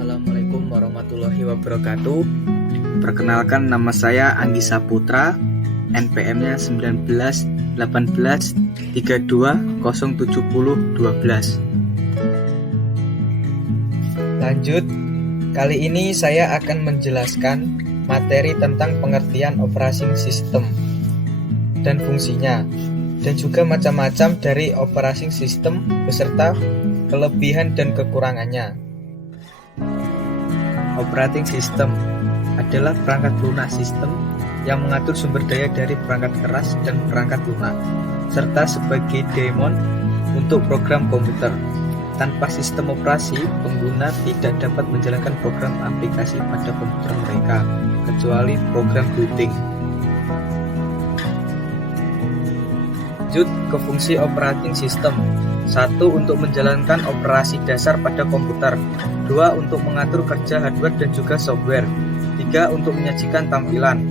Assalamualaikum warahmatullahi wabarakatuh. Perkenalkan, nama saya Anggi Saputra, NPM-nya 191832070212. Lanjut, kali ini saya akan menjelaskan materi tentang pengertian operating system dan fungsinya, dan juga macam-macam dari operating system beserta kelebihan dan kekurangannya. Operating system adalah perangkat lunak sistem yang mengatur sumber daya dari perangkat keras dan perangkat lunak, serta sebagai daemon untuk program komputer. Tanpa sistem operasi, pengguna tidak dapat menjalankan program aplikasi pada komputer mereka, kecuali program booting. Lanjut ke fungsi operating system. 1. Untuk menjalankan operasi dasar pada komputer. 2. Untuk mengatur kerja hardware dan juga software. 3. Untuk menyajikan tampilan.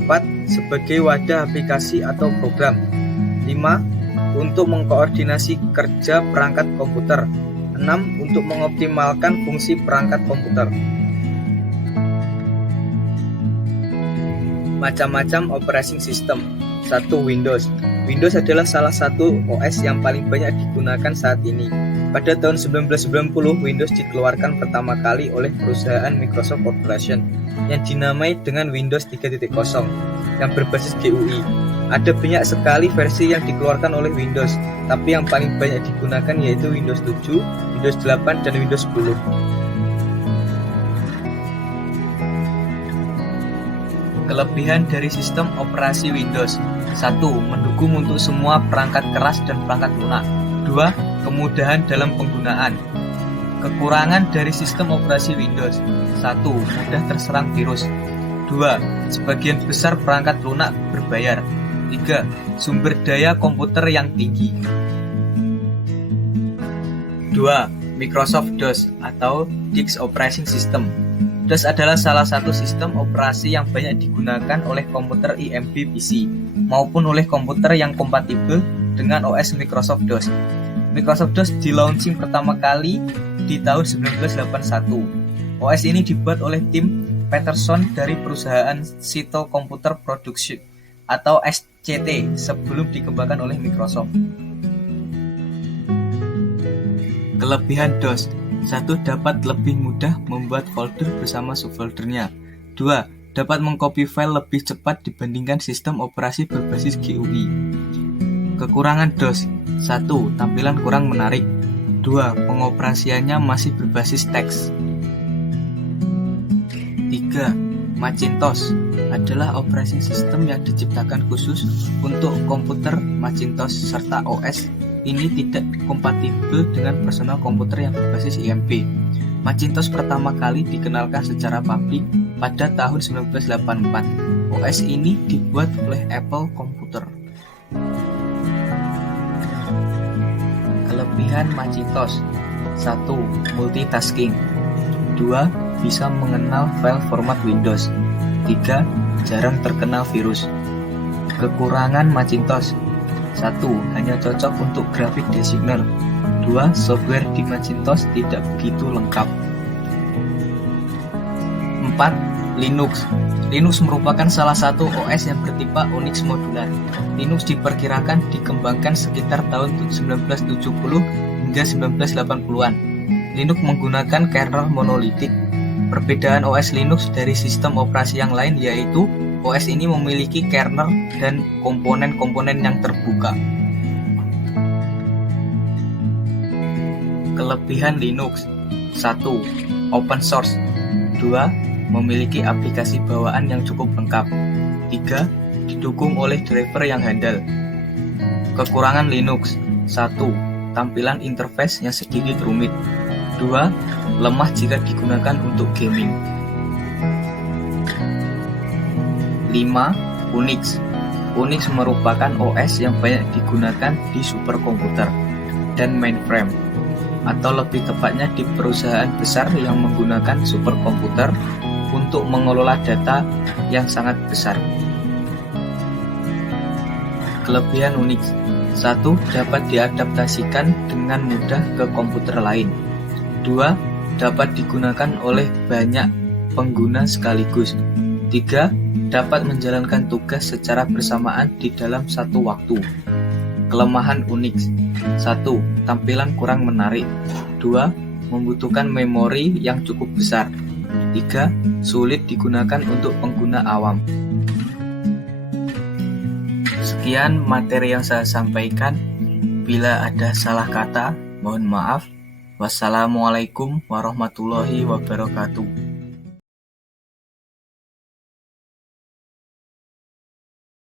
4. Sebagai wadah aplikasi atau program. 5. Untuk mengkoordinasi kerja perangkat komputer. 6. Untuk mengoptimalkan fungsi perangkat komputer. Macam-macam operating system. 1. Windows. Windows adalah salah satu OS yang paling banyak digunakan saat ini. Pada tahun 1990, Windows dikeluarkan pertama kali oleh perusahaan Microsoft Corporation yang dinamai dengan Windows 3.0 yang berbasis GUI. Ada banyak sekali versi yang dikeluarkan oleh Windows, tapi yang paling banyak digunakan yaitu Windows 7, Windows 8, dan Windows 10. Kelebihan dari sistem operasi Windows. 1. Mendukung untuk semua perangkat keras dan perangkat lunak. 2. Kemudahan dalam penggunaan. Kekurangan dari sistem operasi Windows. 1. Mudah terserang virus. 2. Sebagian besar perangkat lunak berbayar. 3. Sumber daya komputer yang tinggi. 2. Microsoft DOS atau Disk Operating System. DOS adalah salah satu sistem operasi yang banyak digunakan oleh komputer IMB PC maupun oleh komputer yang kompatibel dengan OS Microsoft DOS. Microsoft DOS di-launching pertama kali di tahun 1981. OS ini dibuat oleh tim Peterson dari perusahaan Cito Computer Production atau SCT sebelum dikembangkan oleh Microsoft. Kelebihan DOS. 1. Dapat lebih mudah membuat folder bersama subfoldernya. 2. Dapat mengcopy file lebih cepat dibandingkan sistem operasi berbasis GUI. Kekurangan DOS. 1. Tampilan kurang menarik. 2. Pengoperasiannya masih berbasis teks. 3. Macintosh adalah operating system yang diciptakan khusus untuk komputer Macintosh serta OS ini tidak kompatibel dengan personal komputer yang berbasis IMB. Macintosh pertama kali dikenalkan secara publik pada tahun 1984. OS ini dibuat oleh Apple Computer. Kelebihan Macintosh. 1. Multitasking. 2. Bisa mengenal file format Windows. 3. Jarang terkena virus. Kekurangan Macintosh. 1. Hanya cocok untuk graphic designer. 2. Software di Macintosh tidak begitu lengkap. 4. Linux. Linux merupakan salah satu OS yang bertipe Unix modular. Linux diperkirakan dikembangkan sekitar tahun 1970 hingga 1980-an. Linux menggunakan kernel monolitik. Perbedaan OS Linux dari sistem operasi yang lain yaitu OS ini memiliki kernel dan komponen-komponen yang terbuka. Kelebihan Linux. 1. Open source. 2. Memiliki aplikasi bawaan yang cukup lengkap. 3. Didukung oleh driver yang handal. Kekurangan Linux. 1. Tampilan interface yang sedikit rumit. 2. Lemah jika digunakan untuk gaming. 5. Unix. Unix merupakan OS yang banyak digunakan di superkomputer dan mainframe, atau lebih tepatnya di perusahaan besar yang menggunakan superkomputer untuk mengelola data yang sangat besar. Kelebihan Unix. 1. Dapat diadaptasikan dengan mudah ke komputer lain. 2. dapat digunakan oleh banyak pengguna sekaligus. 3. Dapat menjalankan tugas secara bersamaan di dalam satu waktu. Kelemahan Unix: 1. Tampilan kurang menarik. 2. Membutuhkan memori yang cukup besar. 3. Sulit digunakan untuk pengguna awam. Sekian materi yang saya sampaikan. Bila ada salah kata, mohon maaf. Wassalamualaikum warahmatullahi wabarakatuh.